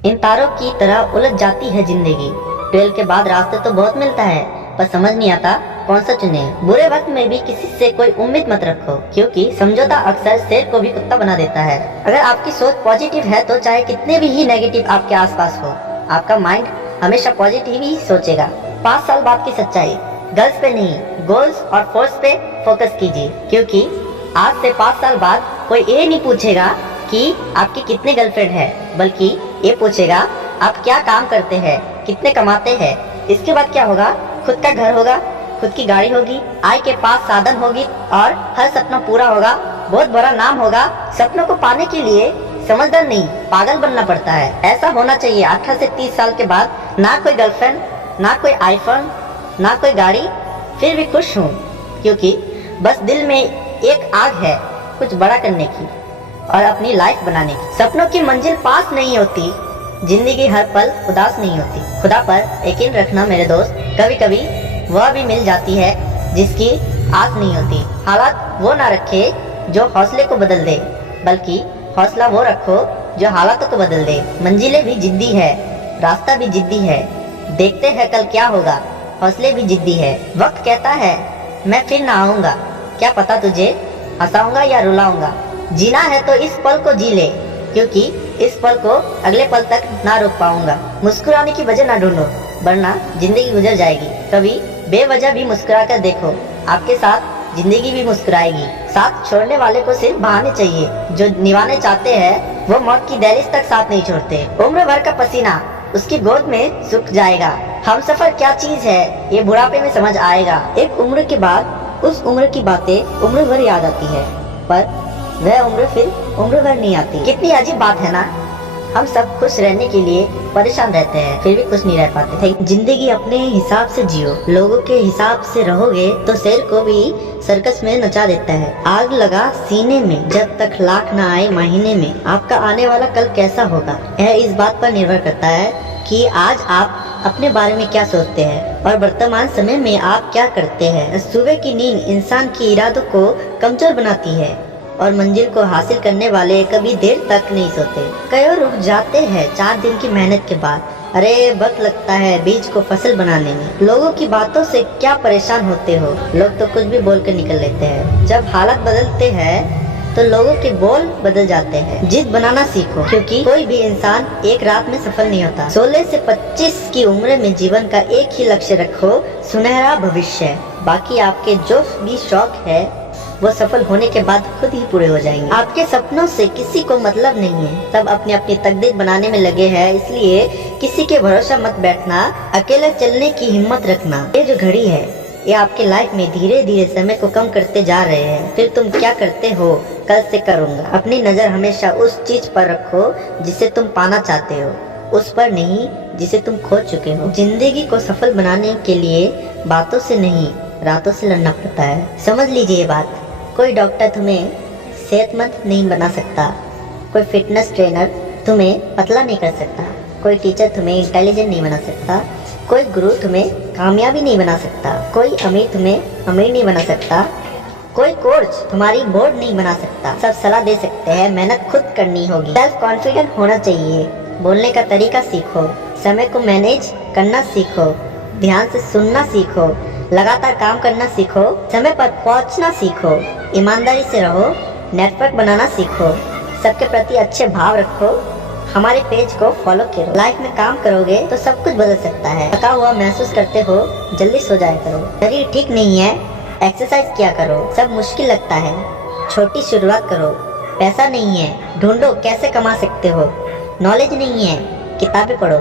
इन तारों की तरह उलझ जाती है जिंदगी। 12 के बाद रास्ते तो बहुत मिलता है, पर समझ नहीं आता कौन सा चुने। बुरे वक्त में भी किसी से कोई उम्मीद मत रखो, क्योंकि समझौता अक्सर शेर को भी कुत्ता बना देता है। अगर आपकी सोच पॉजिटिव है तो चाहे कितने भी ही नेगेटिव आपके आसपास हो, आपका माइंड हमेशा पॉजिटिव ही सोचेगा। 5 साल बाद की सच्चाई, गर्ल्स पे नहीं, गोल्स और फोर्स पे फोकस कीजिए, क्योंकि आज से 5 साल बाद कोई ये नहीं पूछेगा कि आपकी कितने गर्लफ्रेंड है, बल्कि ये पूछेगा आप क्या काम करते हैं, कितने कमाते हैं। इसके बाद क्या होगा? खुद का घर होगा, खुद की गाड़ी होगी, आय के पास साधन होगी और हर सपना पूरा होगा, बहुत बड़ा नाम होगा। सपनों को पाने के लिए समझदार नहीं, पागल बनना पड़ता है। ऐसा होना चाहिए 18 से 30 साल के बाद, ना कोई गर्लफ्रेंड, ना कोई आईफोन, ना कोई गाड़ी, फिर भी खुश हूँ, क्योंकि बस दिल में एक आग है कुछ बड़ा करने की और अपनी लाइफ बनाने की। सपनों की मंजिल पास नहीं होती, जिंदगी हर पल उदास नहीं होती। खुदा पर यकीन रखना मेरे दोस्त, कभी कभी वह भी मिल जाती है जिसकी आस नहीं होती। हालात वो ना रखे जो हौसले को बदल दे, बल्कि हौसला वो रखो जो हालातों को बदल दे। मंजिलें भी जिद्दी है, रास्ता भी जिद्दी है, देखते हैं कल क्या होगा। हौसले भी जिद्दी है। वक्त कहता है मैं फिर ना आऊंगा, क्या पता तुझे हंसाऊंगा या रुलाऊंगा। जीना है तो इस पल को जी ले, क्योंकि इस पल को अगले पल तक ना रोक पाऊंगा। मुस्कुराने की वजह ना ढूंढो, वरना जिंदगी गुजर जाएगी। कभी बेवजह भी मुस्कुरा कर देखो, आपके साथ जिंदगी भी मुस्कुराएगी। साथ छोड़ने वाले को सिर्फ बहाने चाहिए, जो निभाने चाहते हैं वो मौत की दहलीज तक साथ नहीं छोड़ते। उम्र भर का पसीना उसकी गोद में सूख जाएगा। हम सफर क्या चीज है ये बुढ़ापे में समझ आएगा। एक उम्र के बाद उस उम्र की बातें उम्र भर याद आती है, पर वह उम्र फिर उम्र भर नहीं आती। कितनी अजीब बात है ना, हम सब खुश रहने के लिए परेशान रहते हैं, फिर भी खुश नहीं रह पाते। जिंदगी अपने हिसाब से जियो, लोगों के हिसाब से रहोगे तो शेर को भी सर्कस में नचा देता है। आग लगा सीने में, जब तक लाख ना आए महीने में। आपका आने वाला कल कैसा होगा, यह इस बात पर निर्भर करता है कि आज आप अपने बारे में क्या सोचते हैं और वर्तमान समय में आप क्या करते हैं। सुबह की नींद इंसान की इरादों को कमजोर बनाती है और मंजिल को हासिल करने वाले कभी देर तक नहीं सोते। कई रुक जाते हैं 4 दिन की मेहनत के बाद। अरे वक्त लगता है बीज को फसल बनाने में। लोगों की बातों से क्या परेशान होते हो, लोग तो कुछ भी बोल कर निकल लेते हैं। जब हालात बदलते हैं तो लोगों के बोल बदल जाते हैं। जिद बनाना सीखो, क्योंकि कोई भी इंसान एक रात में सफल नहीं होता। 16 से 25 की उम्र में जीवन का एक ही लक्ष्य रखो, सुनहरा भविष्य। बाकी आपके जो भी शौक है वो सफल होने के बाद खुद ही पूरे हो जाएंगे। आपके सपनों से किसी को मतलब नहीं है, सब अपनी अपनी तकदीर बनाने में लगे हैं। इसलिए किसी के भरोसा मत बैठना, अकेले चलने की हिम्मत रखना। ये जो घड़ी है ये आपके लाइफ में धीरे धीरे समय को कम करते जा रहे हैं। फिर तुम क्या करते हो कल से करूँगा। अपनी नजर हमेशा उस चीज पर रखो जिसे तुम पाना चाहते हो, उस पर नहीं जिसे तुम खो चुके हो। जिंदगी को सफल बनाने के लिए बातों से नहीं रातों से लड़ना पड़ता है। समझ लीजिए ये बात, कोई डॉक्टर तुम्हें सेहतमंद नहीं बना सकता, कोई फिटनेस ट्रेनर तुम्हें पतला नहीं कर सकता, कोई टीचर तुम्हें इंटेलिजेंट नहीं बना सकता, कोई गुरु तुम्हें कामयाबी नहीं बना सकता, कोई अमीर तुम्हें अमीर नहीं बना सकता, कोई कोच तुम्हारी बोर्ड नहीं बना सकता। सब सलाह दे सकते हैं, मेहनत खुद करनी होगी। सेल्फ कॉन्फिडेंट होना चाहिए, बोलने का तरीका सीखो, समय को मैनेज करना सीखो, ध्यान से सुनना सीखो, लगातार काम करना सीखो, समय पर पहुंचना सीखो, ईमानदारी से रहो, नेटवर्क बनाना सीखो, सबके प्रति अच्छे भाव रखो। हमारे पेज को फॉलो करो। लाइफ में काम करोगे तो सब कुछ बदल सकता है। थका हुआ महसूस करते हो, जल्दी सो जाया करो। शरीर ठीक नहीं है, एक्सरसाइज किया करो। सब मुश्किल लगता है, छोटी शुरुआत करो। पैसा नहीं है, ढूंढो कैसे कमा सकते हो। नॉलेज नहीं है, किताबें पढ़ो।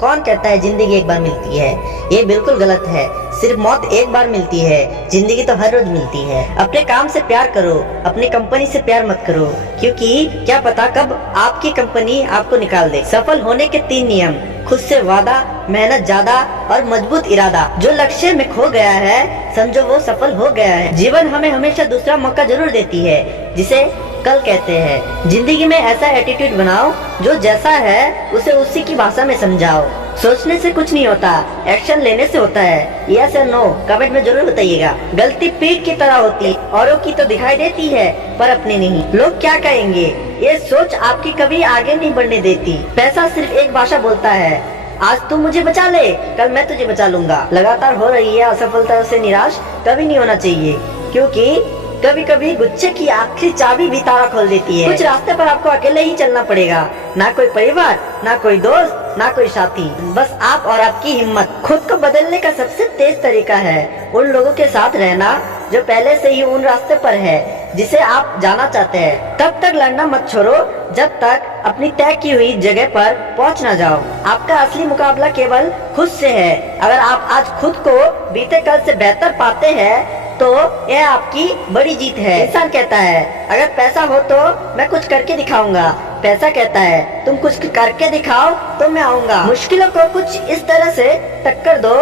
कौन कहता है जिंदगी एक बार मिलती है, ये बिल्कुल गलत है। सिर्फ मौत एक बार मिलती है, जिंदगी तो हर रोज मिलती है। अपने काम से प्यार करो, अपनी कंपनी से प्यार मत करो, क्योंकि क्या पता कब आपकी कंपनी आपको निकाल दे। सफल होने के 3 नियम: खुद से वादा, मेहनत ज्यादा और मजबूत इरादा। जो लक्ष्य में खो गया है समझो वो सफल हो गया है। जीवन हमें हमेशा दूसरा मौका जरूर देती है, जिसे कल कहते हैं। जिंदगी में ऐसा एटीट्यूड बनाओ जो जैसा है उसे उसी की भाषा में समझाओ। सोचने से कुछ नहीं होता, एक्शन लेने से होता है। यस या नो कमेंट में जरूर बताइएगा। गलती पीठ की तरह होती है, औरों की तो दिखाई देती है पर अपने नहीं। लोग क्या कहेंगे ये सोच आपकी कभी आगे नहीं बढ़ने देती। पैसा सिर्फ एक भाषा बोलता है, आज तू मुझे बचा ले, कल मैं तुझे बचा लूंगा। लगातार हो रही है असफलता से निराश कभी नहीं होना चाहिए, क्योंकि कभी कभी गुच्छे की आखिरी चाबी भी ताला खोल देती है। कुछ रास्ते पर आपको अकेले ही चलना पड़ेगा, ना कोई परिवार, ना कोई दोस्त, ना कोई साथी, बस आप और आपकी हिम्मत। खुद को बदलने का सबसे तेज तरीका है उन लोगों के साथ रहना जो पहले से ही उन रास्ते पर है जिसे आप जाना चाहते हैं। तब तक लड़ना मत छोड़ो जब तक अपनी तय की हुई जगह पर पहुंच न जाओ। आपका असली मुकाबला केवल खुद से है। अगर आप आज खुद को बीते कल से बेहतर पाते हैं तो यह आपकी बड़ी जीत है। इंसान कहता है अगर पैसा हो तो मैं कुछ करके दिखाऊंगा, पैसा कहता है तुम कुछ करके दिखाओ तो मैं आऊंगा। मुश्किलों को कुछ इस तरह से टक्कर दो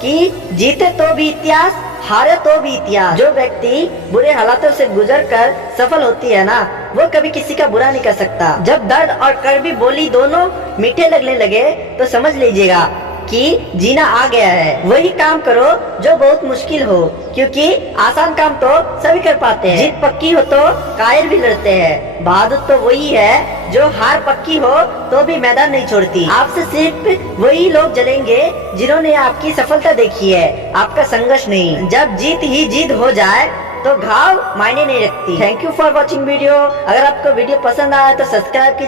कि जीते तो भी इतिहास, हारे तो भी इतिहास। जो व्यक्ति बुरे हालातों से गुजर कर सफल होती है ना, वो कभी किसी का बुरा नहीं कर सकता। जब दर्द और कड़वी बोली दोनों मीठे लगने लगे तो समझ लीजिएगा कि जीना आ गया है। वही काम करो जो बहुत मुश्किल हो, क्योंकि आसान काम तो सभी कर पाते हैं। जीत पक्की हो तो कायर भी लड़ते हैं। बहादुर तो वही है जो हार पक्की हो तो भी मैदान नहीं छोड़ती। आपसे सिर्फ वही लोग जलेंगे जिन्होंने आपकी सफलता देखी है, आपका संघर्ष नहीं। जब जीत ही जीत हो जाए तो घाव मायने नहीं रखती। Thank you for watching video. अगर आपको वीडियो पसंद आया तो सब्सक्राइब कीजिए।